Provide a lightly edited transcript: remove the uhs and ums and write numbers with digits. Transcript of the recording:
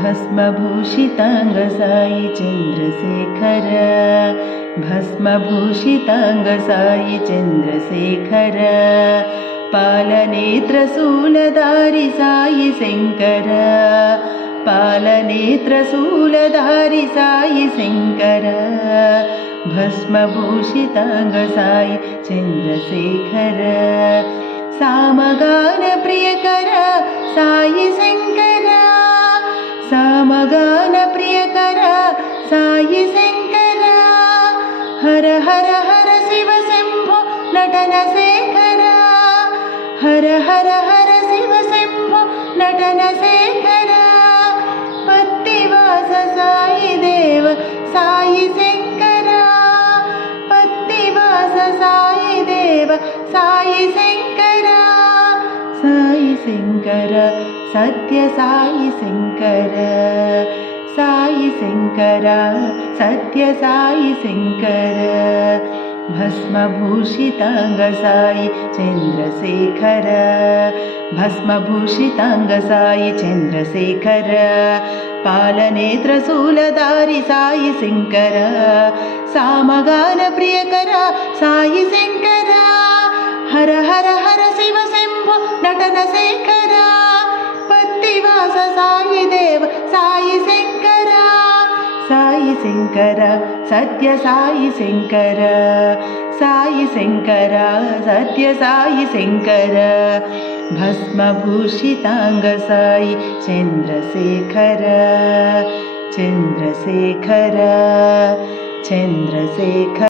भस्मभूषितांग Sai Chandrashekhar, भस्मभूषितांग Sai Chandrashekhar, पालनेत्रशूलधारी Sai Shankar, पालनेत्रशूलधारी Sai Shankar, भस्मभूषितांग Sai Chandrashekhar, सामगान प्रियकर Sai Shankar, सामगान प्रियकर Sai Shankar, Har Har Har Shiva Shambho नटन Shekhar, Har Har Har Shiva Shambho नटन Shekhar, पत्तिवास Sai Dev Sai Shankar, पत्तिवास Sai Dev Sai Shankar, Sai Shankar Satya Sai Shankar, Sai Shankar Satya Sai Shankar, भस्मभूषितांग Sai Chandrashekhar, भस्मभूषितांग Sai Chandrashekhar, पालनेत्रशूलधारी Sai Shankar, सामगान प्रियकर Sai Shankar, Har Har Har Shiva Shambho नटन Shekhar, पत्तिवास Sai Dev Sai Shankar, Sai Shankar Satya Sai Shankar, Sai Shankar Satya Sai Shankar, भस्मभूषितांग Sai Chandrashekhar, Chandrashekhar, Chandrashekhar.